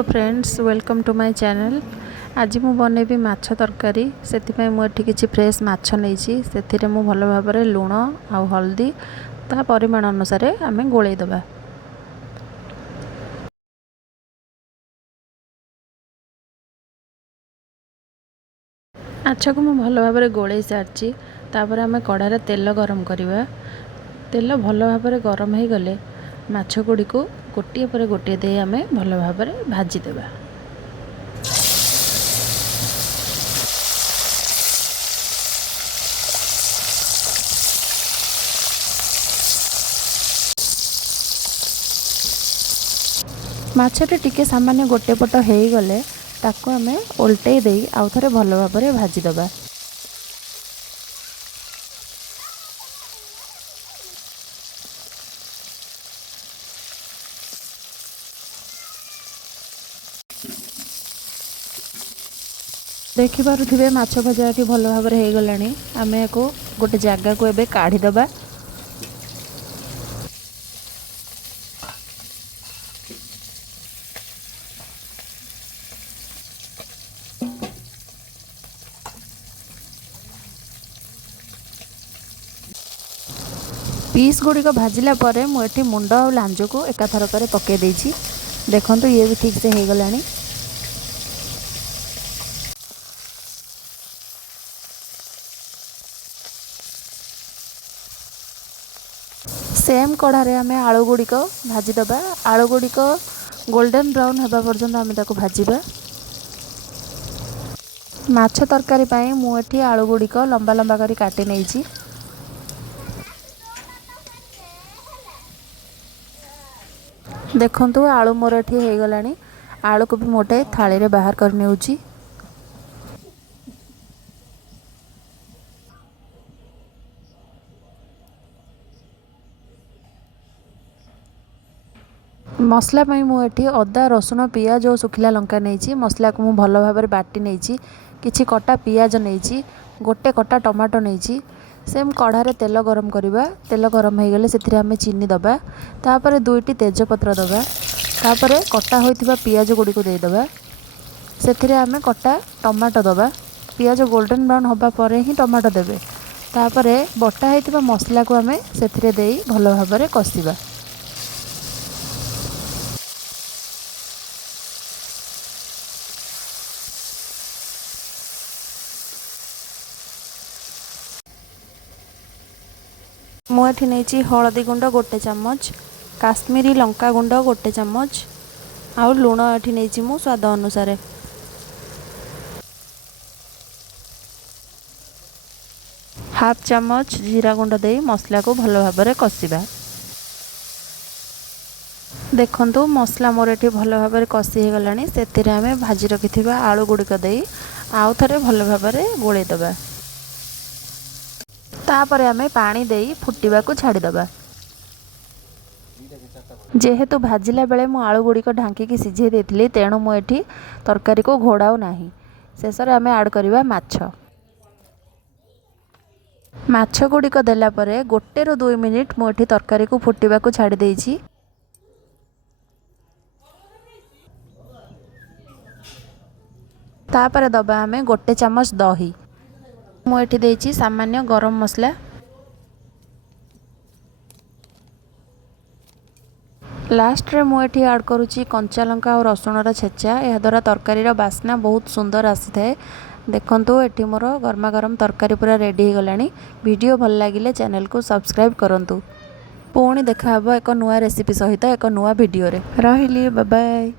Hello friends welcome to my channel. आज मु बनैबी माछ तरकारी से मुझे किसी फ्रेश माछ नहीं से मु भल भाव लुण आ हल्दी ता परिमाण अनुसार आम गोलैदबा। माछ को मु भल भाव गोलै सारी आम कढ़ार तेल गरम करवा। तेल भल भाव गरम हो गले माछ गुड़ी को गोटे पर गोटे दे आम भल भाव भाजीदेवा। माछटे टिके सामान्य गोटे पट हो गले ताको आम ओल्टे दे आउ थे भल भाव भाजीदेवा। देखिपे माछ भजाटी भल भाव हो गला। आम या गोटे जगह को एबे काढ़ीदबा। पीस गुड़िक भाजिला परे मुझे मुंड और लांज को एकाथरक पकई देछि। देखंतु ये भी ठीक से हो गला। सेम कढ़ारे आम आलू गुड़िक भाजीदबा। आलू गुड़िक गोल्डन ब्राउन होगा पर्यंत आम ताको भाजीबा। माछ तरकारी पाई मुझे आलू गुड़िक लंबा लंबा करी काटी नहीं। देखंतु आलू मोर एठी हो गला। आलू को भी मोटे थाली रे बाहर कर नेउची। मसला मुझे अदा रसुण पियाज और सुखिला लंका नहीं। मसला को भल भाव बाटी नहीं। किछि कटा पियाज नहीं। गोटे कटा टमाटो नहीं। सेम कढ़ारे तेल गरम करवा। तेल गरम हो गले से आम चीनी दबा। तापर दुईटी तेजपत्र दबा। तापर कटा होइथिबा पियाज गुड़ी को देदबा। से आम कटा टमाटो दबा। पियाज गोल्डन ब्राउन होबा परे ही टमाटो देबे। तापर बटा होइथिबा मसला को आम से दे भल भाव कषिबा। मुझे नहीं हलदी गुंड गोटे चम्मच, काश्मीरी लंका गुंड गोटे चम्मच आउ लुण ये नहीं मु स्वाद अनुसार। हाफ चम्मच जीरा गुंड दे मसला को भल भाव कषिबा। देखंतु मसला मोर ये भल भाव कषि हो गला। से आम भाजी रखि आलू गुड़िक दे आउ थे भल भाव गोलैदबा। तापर आम पानी दे फुटवा को छाड़ीदबा। जेहेतु भाजिला बेले मु आलू गुड़िक ढांकी सिझे देती तेणु मुझे तरकारी को घोड़ाऊ नाही। शेष आम ऐड करवा माछ गुड़िक देला परे गोटे रू 2 मिनिट मुझे तरकारी को फुटवा को छाड़ी देछि। तापर दबा आम गोटे चम्मच दही। मुझे देछि सामान्य गरम मसला। लास्ट रे मुझे ऐड करुच्ची कंचा लंका और रसुणर छेचा। यह द्वारा तरकारी बास्ना बहुत सुंदर आसी थाए। देखंतु एठी मोर गरमा गरम तरकारी पूरा रेडी हो गलानी। वीडियो भल लागिले चैनल को सब्सक्राइब करंतु। पुणी देखा हबो एक नुआ रेसिपी सहित एक नुआ वीडियो रे। रहिली बाय बाय।